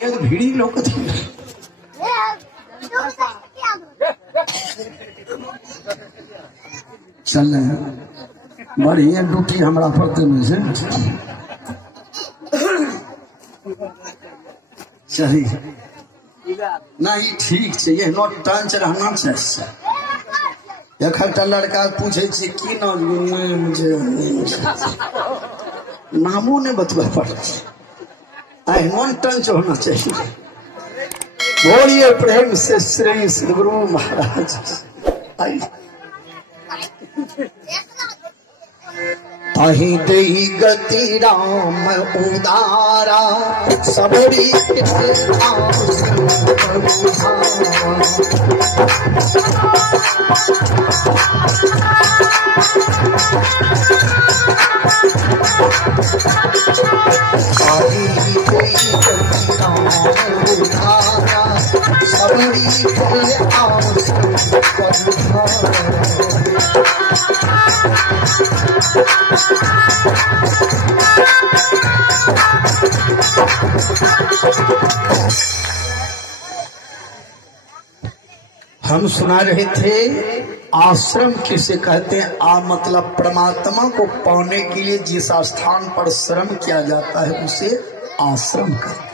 भिड़ी लोग चल बढ़िया ड्यूटी हमारा पड़ते में से चाहिए नहीं ठीक चाहिए नोट टांच रहना चाहिए। एक लड़का पूछे की नाम मुझे नामो ने बतवा पड़े नोन टंच होना चाहिए। बोलिए प्रेम से श्री सदगुरु महाराज। ताही देई गति राम उदारा सबरी हम सुना रहे थे आश्रम किसे कहते हैं। मतलब परमात्मा को पाने के लिए जिस स्थान पर श्रम किया जाता है उसे आश्रम कहते हैं।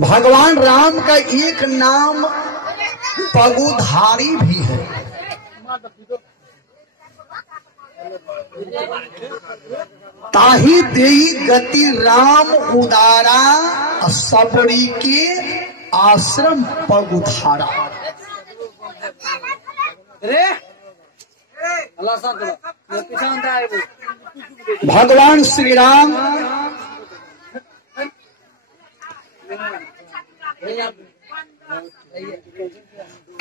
भगवान राम का एक नाम पगुधारी भी है। ताही देई गति राम उदारा सबरी के आश्रम पगुधारा। भगवान श्री राम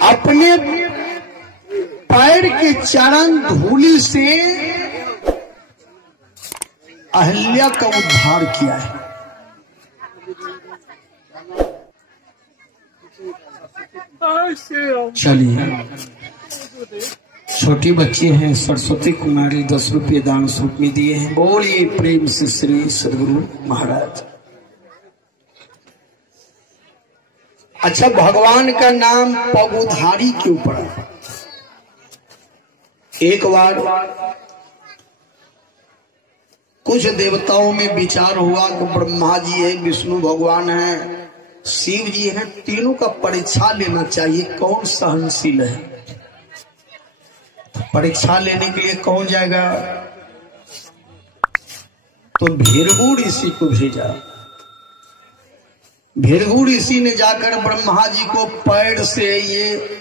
अपने पैर के चरण धूलि से अहिल्या का उद्धार किया है। चलिए छोटी बच्ची हैं सरस्वती कुमारी 10 रुपये दान स्वरूप में दिए हैं। बोलिए प्रेम से श्री सदगुरु महाराज। अच्छा भगवान का नाम पगुधारी क्यों पड़ा? एक बार कुछ देवताओं में विचार हुआ कि ब्रह्मा जी है, विष्णु भगवान है, शिव जी हैं, तीनों का परीक्षा लेना चाहिए कौन सहनशील है। परीक्षा लेने के लिए कौन जाएगा? तो भृगु ऋषि को भेजा। भृगु ऋषि ने जाकर ब्रह्मा जी को पैर से ये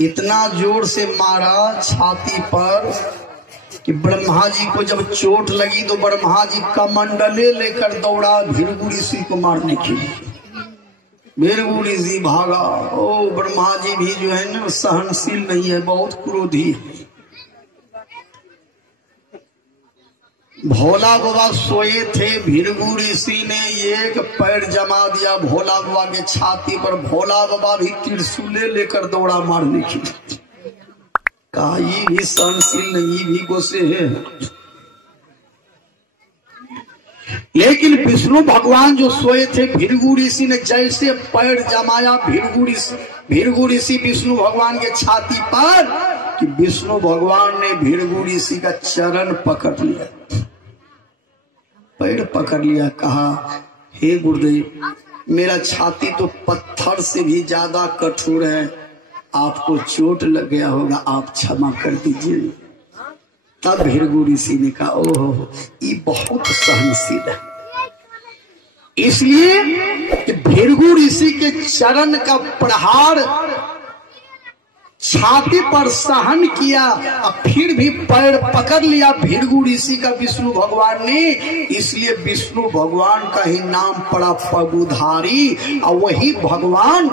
इतना जोर से मारा छाती पर कि ब्रह्मा जी को जब चोट लगी तो ब्रह्मा जी कमंडले लेकर दौड़ा भृगु ऋषि को मारने के लिए। भृगु ऋषि भागा। ओ ब्रह्मा जी भी जो है ना सहनशील नहीं है, बहुत क्रोधी है। भोला बाबा सोए थे, भृगु ऋषि ने एक पैर जमा दिया भोला बाबा के छाती पर। भोला बाबा भी त्रिशूले लेकर दौड़ा मारने के लिए। कहा ये भी सहनशील नहीं, ये भी गुस्से है। लेकिन विष्णु भगवान जो सोए थे, भृगु ऋषि ने जैसे पैर जमाया भृगु ऋषि विष्णु भगवान के छाती पर कि विष्णु भगवान ने भृगु ऋषि का चरण पकड़ लिया, पैर पकड़ लिया। कहा हे गुरुदेव मेरा छाती तो पत्थर से भी ज्यादा कठोर है, आपको चोट लग गया होगा, आप क्षमा कर दीजिए। तब भृगु ऋषि ने कहा ओहो ये बहुत सहनशील है। इसलिए कि भृगु ऋषि के चरण का प्रहार छाती पर सहन किया और फिर भी पैर पकड़ लिया भृगु ऋषि का विष्णु भगवान ने। इसलिए विष्णु भगवान का ही नाम पड़ा पगुधारी और वही भगवान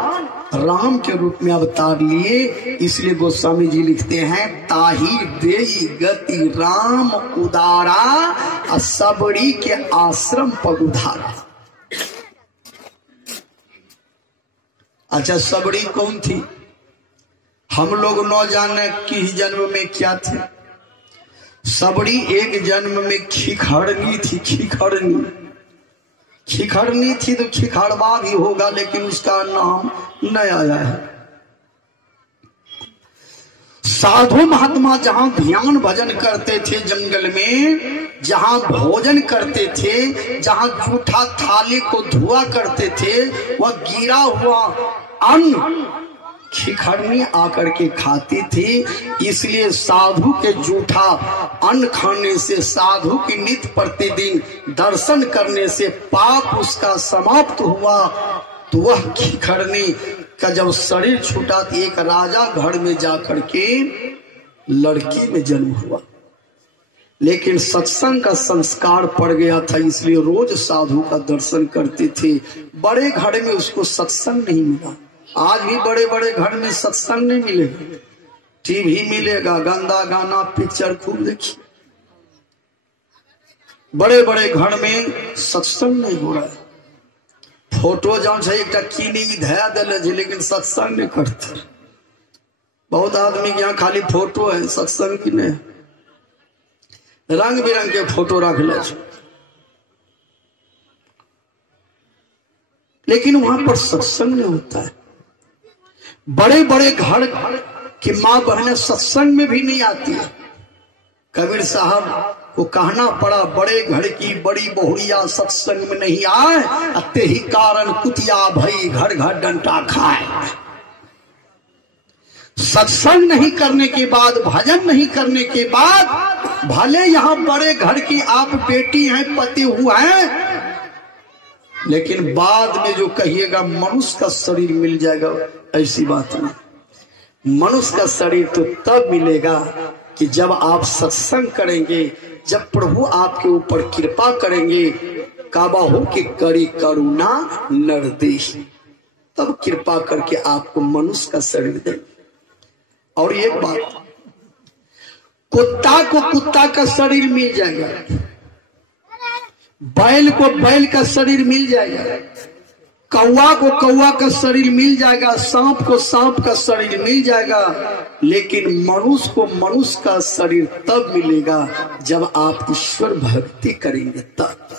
राम के रूप में अवतार लिए। इसलिए गोस्वामी जी लिखते हैं ताही देई गति राम उदारा सबरी के आश्रम पगुधारा। अच्छा सबरी कौन थी? हम लोग न जाने किस जन्म में क्या थे। सबरी एक जन्म में खिखड़नी थी, खिखड़नी थी तो खिखड़वा भी होगा, लेकिन उसका नाम न आया है। साधु महात्मा जहां ध्यान भजन करते थे जंगल में, जहां भोजन करते थे, जहां जूठा थाली को धुआ करते थे, वह गिरा हुआ अन्न खिखड़नी आकर के खाती थी। इसलिए साधु के जूठा अन्न खाने से, साधु की नित्य प्रतिदिन दर्शन करने से पाप उसका समाप्त हुआ। तो वह खिखड़नी का जब शरीर छूटा तो एक राजा घर में जाकर के लड़की में जन्म हुआ, लेकिन सत्संग का संस्कार पड़ गया था, इसलिए रोज साधु का दर्शन करते थे। बड़े घर में उसको सत्संग नहीं मिला। आज भी बड़े बड़े घर में सत्संग नहीं मिलेगा, टीवी मिलेगा, गंदा गाना पिक्चर खूब देखिए। बड़े बड़े घर में सत्संग नहीं हो रहा है। फोटो जौन है एक कीनी धया दिले, लेकिन सत्संग नहीं करते। बहुत आदमी के यहाँ खाली फोटो है, सत्संग की नहीं। रंग बिरंग के फोटो रख ले, लेकिन वहां पर सत्संग नहीं होता है। बड़े बड़े घर की माँ बहनें सत्संग में भी नहीं आती है। कबीर साहब को कहना पड़ा, बड़े घर की बड़ी बहुड़िया सत्संग में नहीं आए, अते ही कारण कुतिया भई घर घर डंटा खाए। सत्संग नहीं करने के बाद, भजन नहीं करने के बाद, भले यहाँ बड़े घर की आप बेटी हैं, पति हुआ है, लेकिन बाद में जो कहिएगा मनुष्य का शरीर मिल जाएगा, ऐसी बात नहीं। मनुष्य का शरीर तो तब मिलेगा कि जब आप सत्संग करेंगे, जब प्रभु आपके ऊपर कृपा करेंगे। काबाहू की करी करुणा नरदेश, तब कृपा करके आपको मनुष्य का शरीर देंगे। और एक बात, कुत्ता को कुत्ता का शरीर मिल जाएगा, बैल को बैल का शरीर मिल जाएगा, कौवा को कौवा का शरीर मिल जाएगा, सांप को सांप का शरीर मिल जाएगा, लेकिन मनुष्य को मनुष्य का शरीर तब मिलेगा जब आप ईश्वर भक्ति करेंगे तब।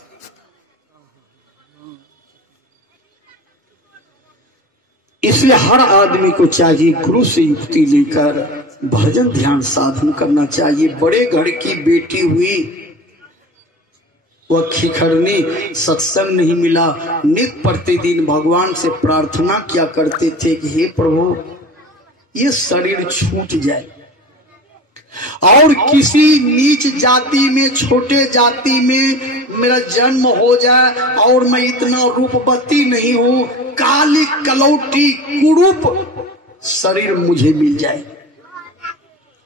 इसलिए हर आदमी को चाहिए गुरु से युक्ति लेकर भजन ध्यान साधन करना चाहिए। बड़े घर की बेटी हुई वह खिखड़नी, सत्संग नहीं मिला, नित्य प्रतिदिन भगवान से प्रार्थना किया करते थे कि हे प्रभु ये शरीर छूट जाए और किसी नीच जाति में, छोटे जाति में मेरा जन्म हो जाए और मैं इतना रूपवती नहीं हूं, काली कलौटी कुरूप शरीर मुझे मिल जाए।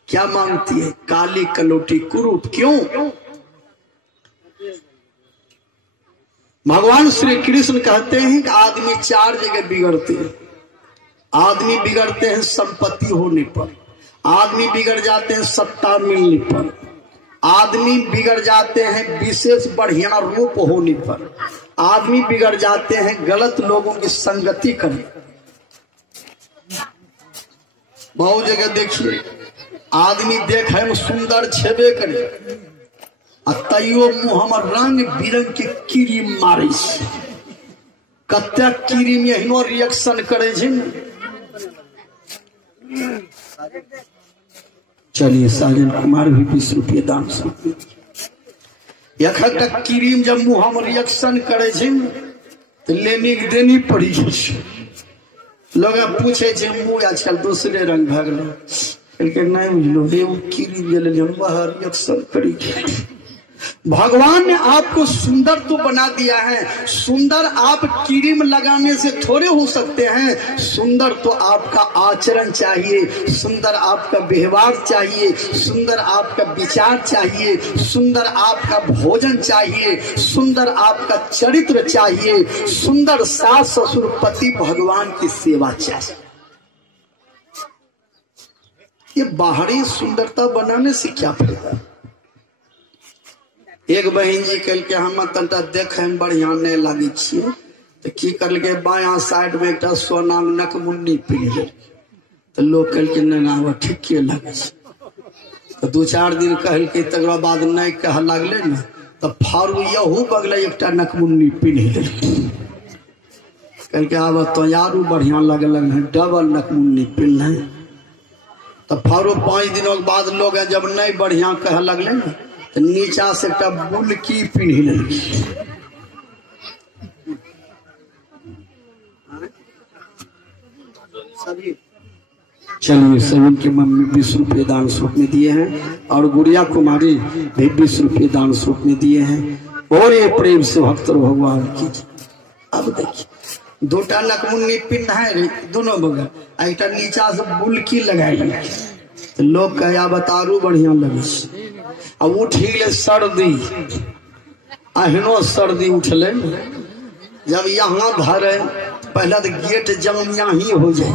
क्या मांगती है? काली कलौटी कुरूप। क्यों? भगवान श्री कृष्ण कहते हैं कि आदमी चार जगह बिगड़ते हैं। आदमी बिगड़ते हैं संपत्ति होने पर, आदमी बिगड़ जाते हैं सत्ता मिलने पर, आदमी बिगड़ जाते हैं विशेष बढ़िया रूप होने पर, आदमी बिगड़ जाते हैं गलत लोगों की संगति करने। बहुत जगह देखिए आदमी देखे में सुंदर छेबे करे, तैयो मुंह हमर रंग बिरंग के क्रीम मारे, कत्ते क्रीम एहनो रिएक्शन करे छै। चलिए साजन कुमार भी 20 रुपये दाम से एक क्रीम जब मुंह हम रिएक्शन करे छै तो लेने के देनी पड़ी छै। लोग पूछे छै मुंह आजकल दूसरे रंग भग गए, नहीं बुझलो क्रीम जे ले वह रिएक्शन करी। भगवान ने आपको सुंदर तो बना दिया है, सुंदर आप क्रीम लगाने से थोड़े हो सकते हैं। सुंदर तो आपका आचरण चाहिए, सुंदर आपका व्यवहार चाहिए, सुंदर आपका विचार चाहिए, सुंदर आपका भोजन चाहिए, सुंदर आपका चरित्र चाहिए, सुंदर सास ससुर पति भगवान की सेवा चाहिए। ये बाहरी सुंदरता बनाने से क्या फायदा? एक बहन जी कल के हम तनटा देखे में बढ़िया नहीं लगे छे तो की करके बाया साइड में एक सोना नक मुन्नी पी ले तो लोग कल के नहीं ठीक लगे। तो 2-4 दिन कहल के तकर बाद नहीं कह लगले न तो फारू यहू बगले एक नकमुन्नी पिन्ह कल के आब तो यारू बढ़िया लगल है डबल नकमुन्नी पिन्ह। तो फारू 5 दिनों के बाद लोग जब नहीं बढ़िया कह लगले न तो नीचा से एक बुलकी पिन्ह लेलकी। चलिए सभी के मम्मी 20 रुपये दान स्वरूप में दिए हैं और गुड़िया कुमारी भी 20 रुपये दान स्वरूप में दिए हैं। और ये प्रेम से भक्त भगवान की। अब देखिए 2टा नकमुन्नी पिन है दोनों बगल एक नीचा से बुलकी लगाई तो लोग कहे बतारू बढ़िया लगे। अब उठ गए सर्दी अहनो सर्दी उठले जब यहाँ धरे पहले तो गेट जम यहाँ ही हो जाए।